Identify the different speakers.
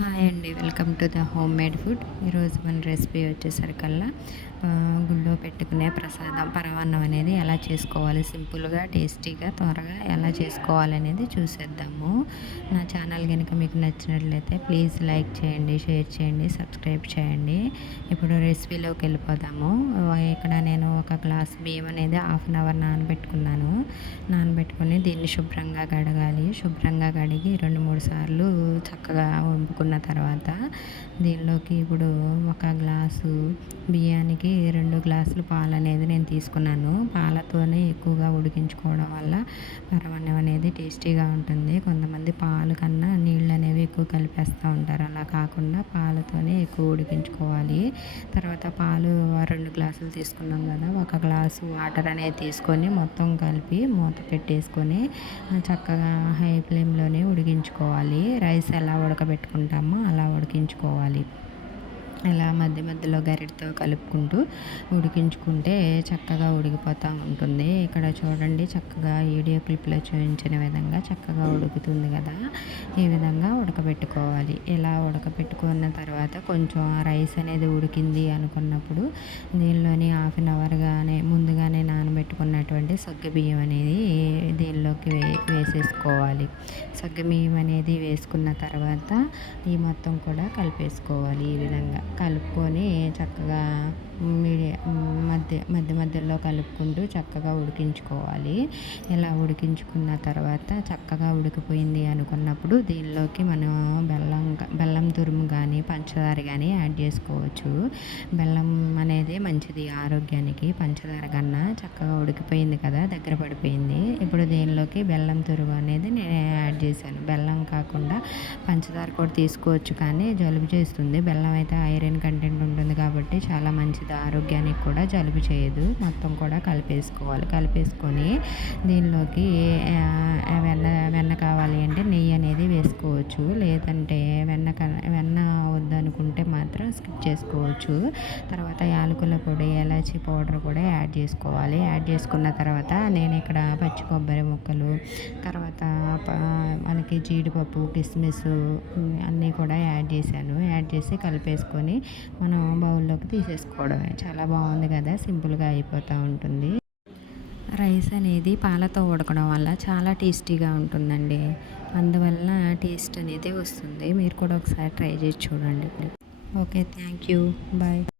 Speaker 1: Hi అండి welcome to the home made food. ఈరోజు మన రెసిపీ వచ్చేసరికల్లా గుళ్ళో పెట్టుకునే ప్రసాదం పరమాన్నం అనేది ఎలా చేసుకోవాలి సింపుల్గా టేస్టీగా త్వరగా ఎలా చేసుకోవాలి అనేది చూసేద్దాము. నా ఛానల్ కనుక మీకు నచ్చినట్లయితే ప్లీజ్ లైక్ చేయండి షేర్ చేయండి సబ్స్క్రైబ్ చేయండి. ఇప్పుడు రెసిపీలోకి వెళ్ళిపోదాము. ఇక్కడ నేను ఒక గ్లాస్ బియ్యం అనేది హాఫ్ అన్ అవర్ నానబెట్టుకున్నాను. నానబెట్టుకుని దీన్ని శుభ్రంగా కడగాలి. శుభ్రంగా కడిగి రెండు మూడు సార్లు చక్కగా వంపుకున్న తీసుకున్న తర్వాత దీనిలోకి ఇప్పుడు ఒక గ్లాసు బియ్యానికి రెండు గ్లాసులు పాలు అనేది నేను తీసుకున్నాను. పాలతోనే ఎక్కువగా ఉడికించుకోవడం వల్ల పరమాన్నం అనేది టేస్టీగా ఉంటుంది. కొంతమంది పాలు కన్నా నీళ్ళు అనేవి ఎక్కువ కలిపేస్తూ ఉంటారు. అలా కాకుండా పాలతోనే ఎక్కువ ఉడికించుకోవాలి. తర్వాత పాలు రెండు గ్లాసులు తీసుకున్నాం కదా ఒక గ్లాసు వాటర్ అనేది తీసుకొని మొత్తం కలిపి మూత పెట్టేసుకొని చక్కగా హై ఫ్లేమ్లోనే ఉడికించుకోవాలి. రైస్ ఎలా ఉడకబెట్టుకుంటాం అమ్మ అలా ఉడికించుకోవాలి. ఇలా మధ్య మధ్యలో గరిటతో కలుపుకుంటూ ఉడికించుకుంటే చక్కగా ఉడికిపోతూ ఉంటుంది. ఇక్కడ చూడండి చక్కగా వీడియో క్లిప్లో చూపించిన విధంగా చక్కగా ఉడుకుతుంది కదా. ఈ విధంగా ఉడకబెట్టుకోవాలి. ఇలా ఉడకబెట్టుకున్న తర్వాత కొంచెం రైస్ అనేది ఉడికింది అనుకున్నప్పుడు దీనిలోని హాఫ్ అన్ అవర్గానే ముందుగానే నానబెట్టుకున్నటువంటి సగ్గబియ్యం అనేది దీనిలోకి వే వేసేసుకోవాలి. సగ్గబియ్యం అనేది వేసుకున్న తర్వాత ఈ మొత్తం కూడా కలిపేసుకోవాలి ఈ విధంగా. కలుపుకొని చక్కగా మీడియం మధ్య మధ్య మధ్యలో కలుపుకుంటూ చక్కగా ఉడికించుకోవాలి. ఇలా ఉడికించుకున్న తర్వాత చక్కగా ఉడికిపోయింది అనుకున్నప్పుడు దీనిలోకి మనం బెల్లం బెల్లం తురుము కానీ పంచదార కానీ యాడ్ చేసుకోవచ్చు. బెల్లం అనేది మంచిది ఆరోగ్యానికి. పంచదార కన్నా చక్కగా ఉడికిపోయింది కదా దగ్గర పడిపోయింది. ఇప్పుడు దీనిలోకి బెల్లం తురుము అనేది నేను యాడ్ చేశాను. బెల్లం కాకుండా పంచదార కూడా తీసుకోవచ్చు కానీ జలుబు చేస్తుంది. బెల్లం అయితే ఐరన్ కంటెంట్ ఉంటుంది కాబట్టి చాలా మంచిది. ఆరోగ్యానికి కూడా జలుబు చేయదు. మొత్తం కూడా కలిపేసుకోవాలి. కలిపేసుకొని దీనిలోకి వెన్న వెన్న కావాలి అంటే చేసుకోవచ్చు లేదంటే వెన్న వెన్న వద్దనుకుంటే మాత్రం స్కిప్ చేసుకోవచ్చు. తర్వాత యాలకుల పొడి ఎలాచి పౌడర్ కూడా యాడ్ చేసుకోవాలి. యాడ్ చేసుకున్న తర్వాత నేను ఇక్కడ పచ్చి కొబ్బరి ముక్కలు తర్వాత మనకి జీడిపప్పు కిస్మిస్ అన్నీ కూడా యాడ్ చేశాను. యాడ్ చేసి కలిపేసుకొని మనం బౌల్లోకి తీసేసుకోవడమే. చాలా బాగుంది కదా సింపుల్గా అయిపోతూ ఉంటుంది. రైస్ అనేది పాలతో ఉడకడం వల్ల చాలా టేస్టీగా ఉంటుందండి. అందువల్ల టేస్ట్ అనేది వస్తుంది. మీరు కూడా ఒకసారి ట్రై చేసి చూడండి. Okay thank you. బాయ్.